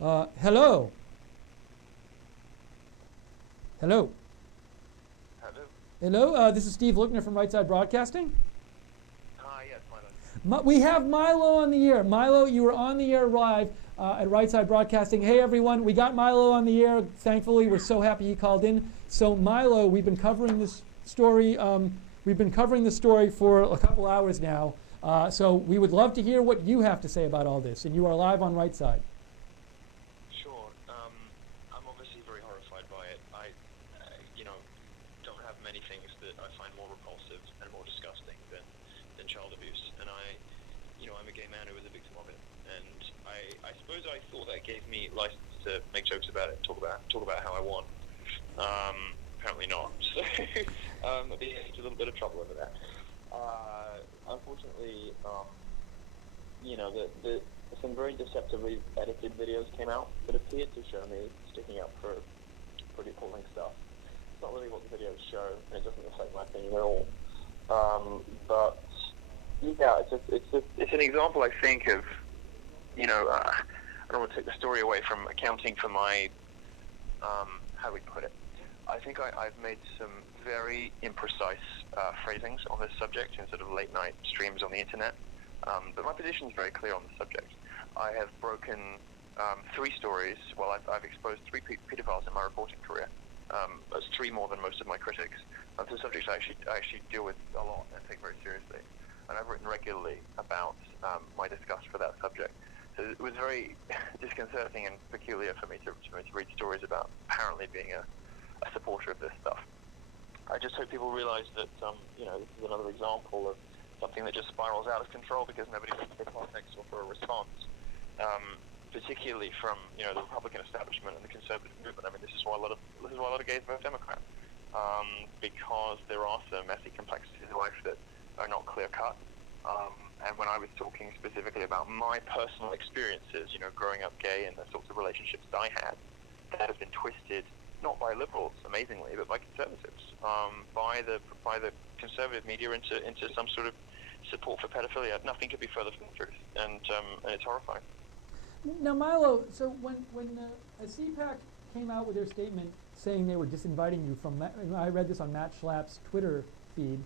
Hello. Hello. Hello. Hello. This is Steve Lookner from Right Side Broadcasting. Hi, yes, Milo. We have Milo on the air. Milo, you were on the air live at Right Side Broadcasting. Hey, everyone. We got Milo on the air. Thankfully, we're so happy he called in. So, Milo, we've been covering this story. For a couple hours now. So we would love to hear what you have to say about all this. And you are live on Right Side. Sure. I'm obviously very horrified by it. I don't have many things that I find more repulsive and more disgusting than child abuse. And I'm a gay man who was a victim of it. And I suppose I thought that gave me license to make jokes about it, talk about how I want. Apparently not. So I'd be in a little bit of trouble over that. Unfortunately, some very deceptively edited videos came out that appeared to show me sticking up for pretty appalling stuff. It's not really what the videos show, and it doesn't reflect my opinion at all. But yeah, it's an example, I think, of I don't want to take the story away from accounting for my how do we put it. I think I've made some very imprecise phrasings on this subject in sort of late night streams on the internet. But my position is very clear on the subject. I have broken 3 stories. Well, I've exposed 3 pedophiles in my reporting career. That's 3 more than most of my critics. That's a subject I actually deal with a lot and take very seriously. And I've written regularly about my disgust for that subject. So it was very disconcerting and peculiar for me to read stories about apparently being a supporter of this stuff. I just hope people realize that this is another example of something that just spirals out of control because nobody looks for context or for a response, particularly from the Republican establishment and the conservative movement. I mean, this is why a lot of gays vote Democrat, because there are some messy complexities in life that are not clear cut. And when I was talking specifically about my personal experiences, growing up gay and the sorts of relationships that I had, that have been twisted not by liberals, amazingly, but by conservatives, by the conservative media into some sort of support for pedophilia. Nothing could be further from the truth, and it's horrifying. Now, Milo, so when CPAC came out with their statement saying they were disinviting you from, I read this on Matt Schlapp's Twitter feed,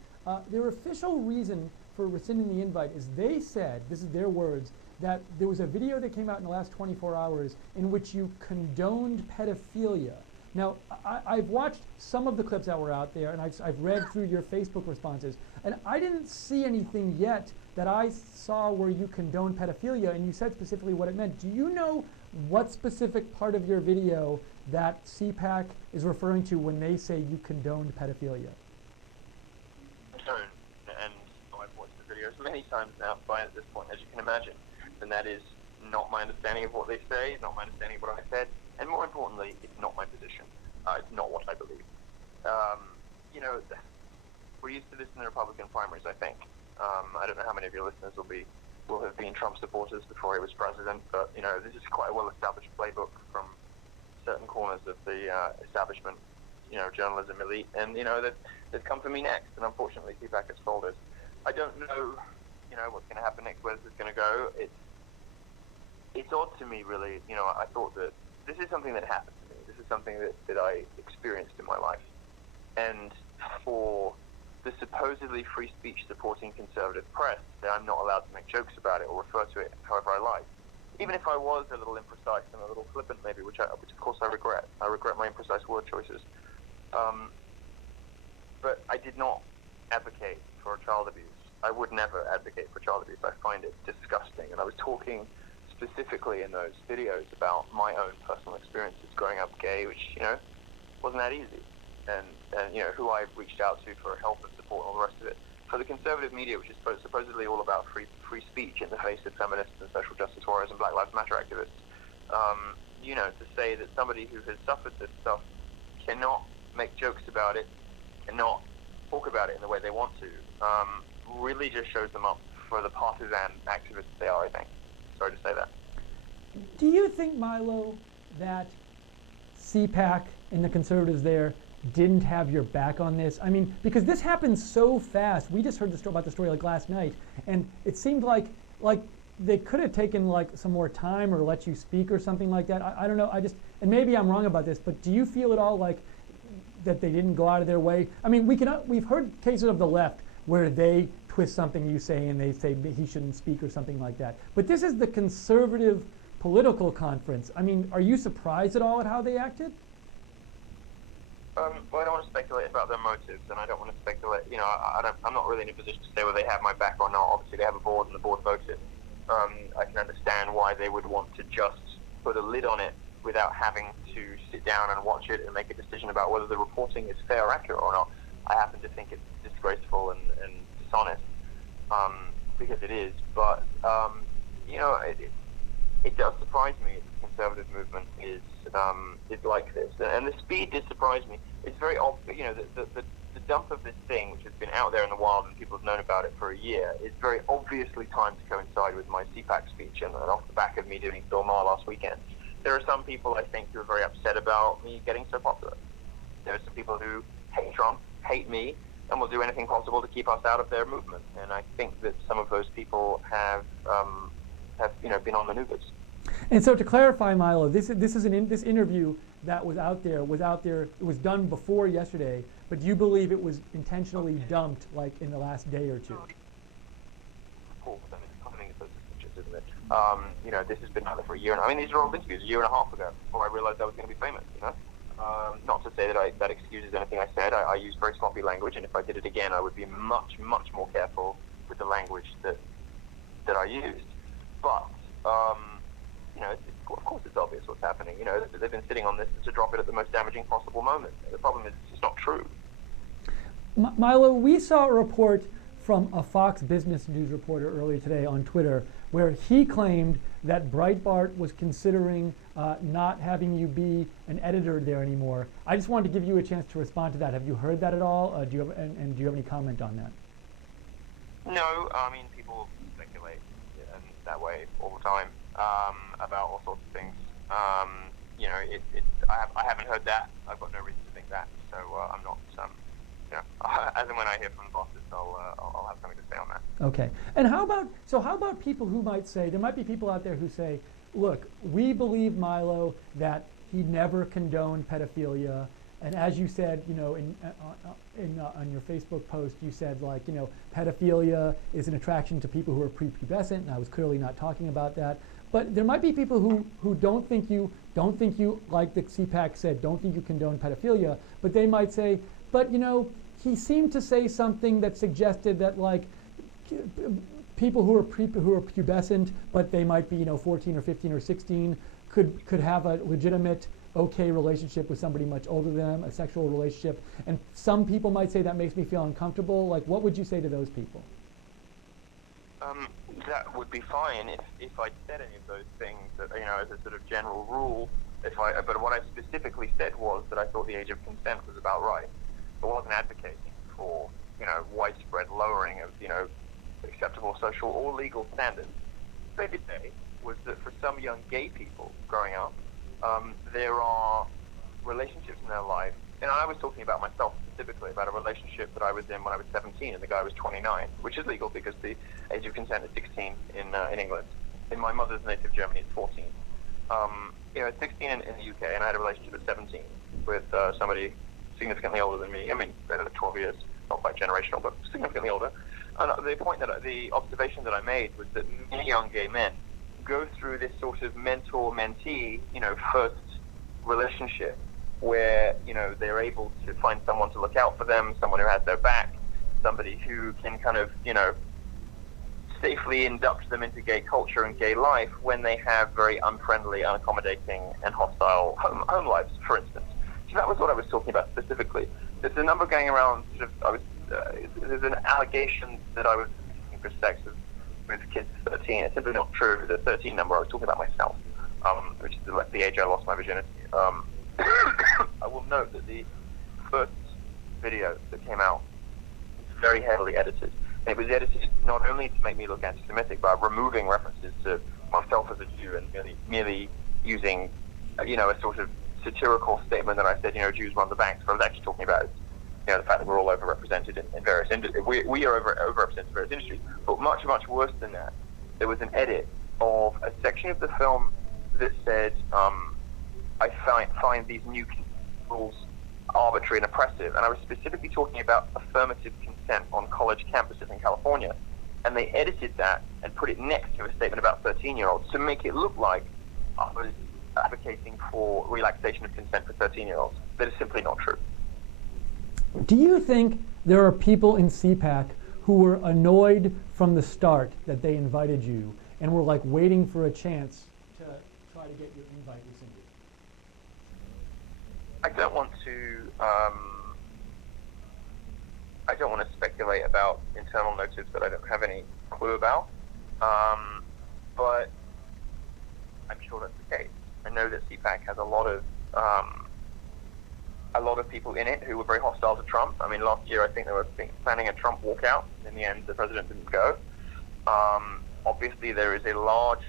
their official reason for rescinding the invite is they said, this is their words, that there was a video that came out in the last 24 hours in which you condoned pedophilia. Now, I've watched some of the clips that were out there, and I've read through your Facebook responses, and I didn't see anything yet that I saw where you condoned pedophilia, and you said specifically what it meant. Do you know what specific part of your video that CPAC is referring to when they say you condoned pedophilia? I don't, and I've watched the videos many times now at this point, as you can imagine, and that is not my understanding of what they say, not my understanding of what I said, and more importantly, it's not my position. It's not what I believe. We're used to this in the Republican primaries, I think. I don't know how many of your listeners will have been Trump supporters before he was president, but this is quite a well-established playbook from certain corners of the establishment, journalism elite, and they've come for me next, and unfortunately, CPAC has folded. I don't know, what's going to happen next, where this is going to go. It's odd to me, really. I thought that this is something that happened to me. This is something that I experienced in my life. And for the supposedly free speech supporting conservative press, that I'm not allowed to make jokes about it or refer to it however I like. Even if I was a little imprecise and a little flippant maybe, which of course I regret. I regret my imprecise word choices. But I did not advocate for child abuse. I would never advocate for child abuse. I find it disgusting. And I was talking specifically in those videos about my own personal experiences growing up gay, which, wasn't that easy. And who I reached out to for help and support and all the rest of it. For the conservative media, which is supposedly all about free speech in the face of feminists and social justice warriors and Black Lives Matter activists, to say that somebody who has suffered this stuff cannot make jokes about it, cannot talk about it in the way they want to, really just shows them up for the partisan activists they are, I think. Sorry to say that. Do you think, Milo, that CPAC and the conservatives there didn't have your back on this? I mean, because this happened so fast. We just heard about the story like last night, and it seemed like they could have taken like some more time or let you speak or something like that. I don't know. And maybe I'm wrong about this, but do you feel at all like that they didn't go out of their way? I mean, we've heard cases of the left where they twist something you say and they say he shouldn't speak or something like that. But this is the conservative political conference. I mean, are you surprised at all at how they acted? Well, I don't want to speculate about their motives, and I don't want to speculate. I'm not really in a position to say whether they have my back or not. Obviously, they have a board, and the board voted. I can understand why they would want to just put a lid on it without having to sit down and watch it and make a decision about whether the reporting is fair or accurate or not. I happen to think it's disgraceful and dishonest, because it is. But it does surprise me that the conservative movement is like this, and the speed did surprise me. It's very obvious, the dump of this thing, which has been out there in the wild and people have known about it for a year, is very obviously timed to coincide with my CPAC speech and off the back of me doing Bill Maher last weekend. There are some people, I think, who are very upset about me getting so popular. There are some people who hate Trump, hate me, and will do anything possible to keep us out of their movement. And I think that some of those people have been on maneuvers. And so to clarify, Milo, this interview that was out there, it was done before yesterday, but do you believe it was intentionally dumped like in the last day or two? Of course, I mean, I think it's those suspicious, isn't it? This has been out there for a year, and I mean, these are all interviews a year and a half ago before I realized I was going to be famous, Not to say that excuses anything I said. I used very sloppy language, and if I did it again, I would be much, much more careful with the language that I used. But, of course it's obvious what's happening. They've been sitting on this to drop it at the most damaging possible moment. The problem is it's not true. Milo, we saw a report from a Fox Business News reporter earlier today on Twitter where he claimed that Breitbart was considering not having you be an editor there anymore. I just wanted to give you a chance to respond to that. Have you heard that at all? Do you have any comment on that? No, I mean, people speculate in that way all the time about all sorts of things. I haven't heard that. I've got no reason to think that. So I'm not. As and when I hear from the bosses, I'll have something to say on that. Okay. And how about people who might say, there might be people out there who say, look, we believe Milo that he never condoned pedophilia, and as you said, on your Facebook post, you said pedophilia is an attraction to people who are prepubescent, and I was clearly not talking about that. But there might be people who don't think you, like the CPAC said, don't think you condone pedophilia, but they might say, but he seemed to say something that suggested that people who are pubescent, but they might be 14 or 15 or 16, could have a legitimate okay relationship with somebody much older than them, a sexual relationship. And some people might say that makes me feel uncomfortable. What would you say to those people? That would be fine if I said any of those things, that, as a sort of general rule. But what I specifically said was that I thought the age of consent was about right. I wasn't advocating for, widespread lowering of, acceptable social or legal standards. What I did say was that for some young gay people growing up, there are relationships in their life, and I was talking about myself specifically, about a relationship that I was in when I was 17 and the guy was 29, which is legal because the age of consent is 16 in England. In my mother's native Germany, it's 14. At 16 in the UK, and I had a relationship at 17 with somebody significantly older than me. I mean, better than 12 years, not quite generational, but significantly older. And the observation that I made was that many young gay men go through this sort of mentor-mentee, first relationship where, they're able to find someone to look out for them, someone who has their back, somebody who can kind of, safely induct them into gay culture and gay life when they have very unfriendly, unaccommodating, and hostile home lives, for instance. So that was what I was talking about specifically. There's a number going around, there's an allegation that I was looking for sex with kids 13. It's simply not true. The 13 number, I was talking about myself, which is the age I lost my virginity. I will note that the first video that came out is very heavily edited. And it was edited not only to make me look anti-Semitic, but removing references to myself as a Jew and merely using, a sort of satirical statement that I said, Jews run the banks. What I was actually talking about is, the fact that we're all overrepresented in various industries. We are overrepresented in various industries. But much, much worse than that there was an edit of a section of the film that said, I find these new rules arbitrary and oppressive, and I was specifically talking about affirmative consent on college campuses in California, and they edited that and put it next to a statement about 13-year-olds to make it look like I was advocating for relaxation of consent for 13-year-olds. That is simply not true. Do you think there are people in CPAC who were annoyed from the start that they invited you and were like waiting for a chance to try to get your invite rescinded? I don't want to speculate about internal motives that I don't have any clue about, but I'm sure that's the case. I know that CPAC has a lot of people in it who were very hostile to Trump. I mean, last year I think they were planning a Trump walkout. In the end, the president didn't go. Obviously, there is a large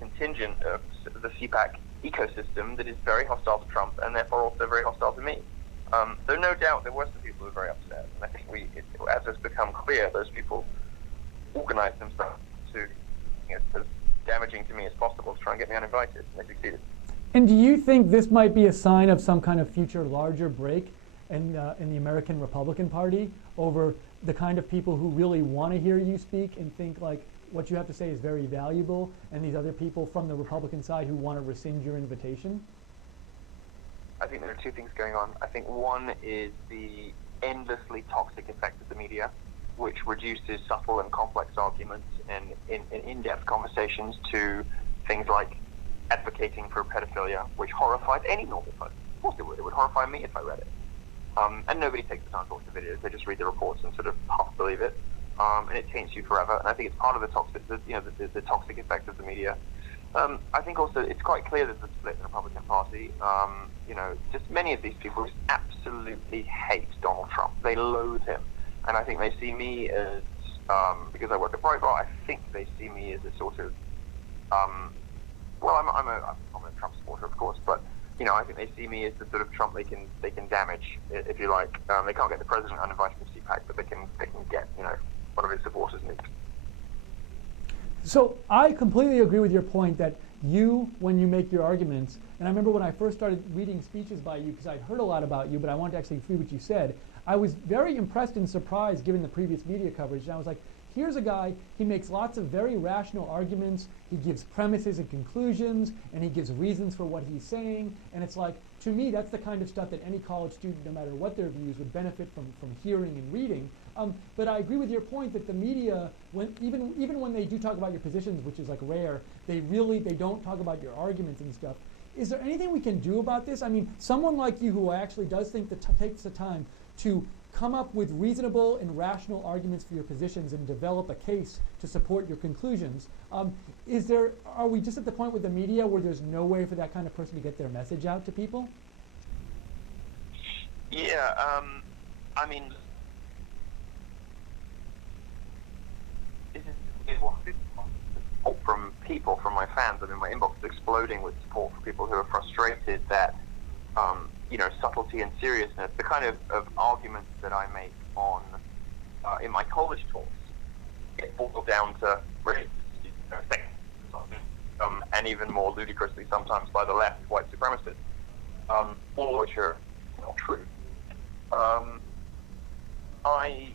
contingent of the CPAC ecosystem that is very hostile to Trump and therefore also very hostile to me. Though no doubt there were some people who were very upset. And I think as has become clear, those people organized themselves to, as damaging to me as possible to try and get me uninvited, and they succeeded. And do you think this might be a sign of some kind of future larger break in the American Republican Party over the kind of people who really want to hear you speak and think like what you have to say is very valuable, and these other people from the Republican side who want to rescind your invitation? I think there are two things going on. I think one is the endlessly toxic effect of the media, which reduces subtle and complex arguments and in-depth conversations to things like advocating for pedophilia, which horrifies any normal person. Of course it would. It would horrify me if I read it. And nobody takes the time to watch the videos. They just read the reports and sort of half believe it. And it taints you forever. And I think it's part of the toxic effect of the media. I think also it's quite clear there's a split in the Republican Party. Just many of these people just absolutely hate Donald Trump. They loathe him. And I think they see me as, because I work at Breitbart, I think they see me as a sort of, I'm a Trump supporter, of course, but I think they see me as the sort of Trump they can damage, if you like. They can't get the president uninvited to CPAC, but they can get one of his supporters moved. So I completely agree with your point that you, when you make your arguments, and I remember when I first started reading speeches by you, because I'd heard a lot about you, but I wanted to actually read what you said, I was very impressed and surprised given the previous media coverage. And I was like, here's a guy, he makes lots of very rational arguments, he gives premises and conclusions, and he gives reasons for what he's saying, and it's like, to me, that's the kind of stuff that any college student, no matter what their views, would benefit from hearing and reading. But I agree with your point that the media, even when they do talk about your positions, which is like rare, they don't talk about your arguments and stuff. Is there anything we can do about this? I mean, someone like you who actually does think that takes the time to come up with reasonable and rational arguments for your positions and develop a case to support your conclusions. Are we just at the point with the media where there's no way for that kind of person to get their message out to people? Yeah, I mean, this is what support from people, from my fans. I mean, my inbox is exploding with support for people who are frustrated that subtlety and seriousness, the kind of arguments that I make on in my college talks, get boiled down to really, and even more ludicrously sometimes by the left, white supremacists, all of which are not true. I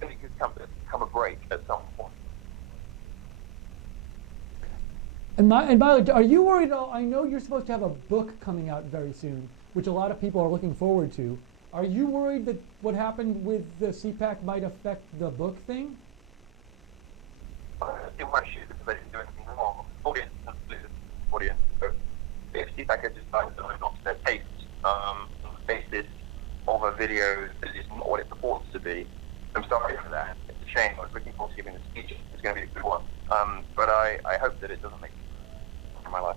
think it's come a break at some point. And Milo, are you worried at all? I know you're supposed to have a book coming out very soon, which a lot of people are looking forward to. Are you worried that what happened with the CPAC might affect the book thing? It might shoot because they didn't do anything wrong. Audience. So if CPAC had decided that I'm not to their taste, on the basis of a video that is not what it purports to be, I'm sorry for that. It's a shame. I was looking forward to giving the speech. It's going to be a good one. But I hope that it doesn't make for my life.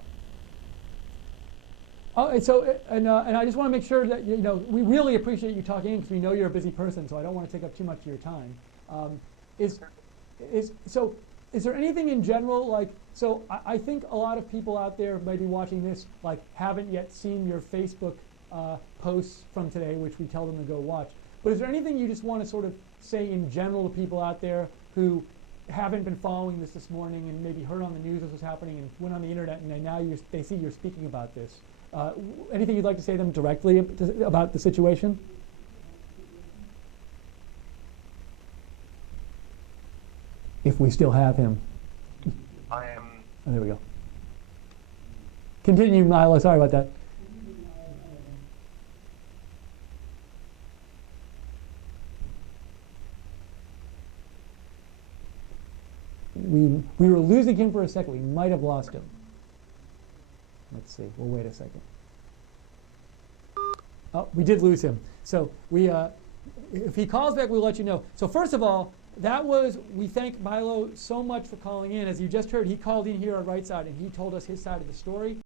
And I just want to make sure that we really appreciate you talking in because we know you're a busy person, so I don't want to take up too much of your time. Is there anything in general like? So I think a lot of people out there may be watching this like haven't yet seen your Facebook posts from today, which we tell them to go watch. But is there anything you just want to sort of say in general to people out there who haven't been following this morning and maybe heard on the news this was happening and went on the internet and now they see you're speaking about this. Anything you'd like to say to them directly about the situation? If we still have him. I am. Oh, there we go. Continue, Milo. Sorry about that. We were losing him for a second. We might have lost him. Let's see. We'll wait a second. Oh, we did lose him. So if he calls back, we'll let you know. So first of all, we thank Milo so much for calling in. As you just heard, he called in here on Right Side and he told us his side of the story.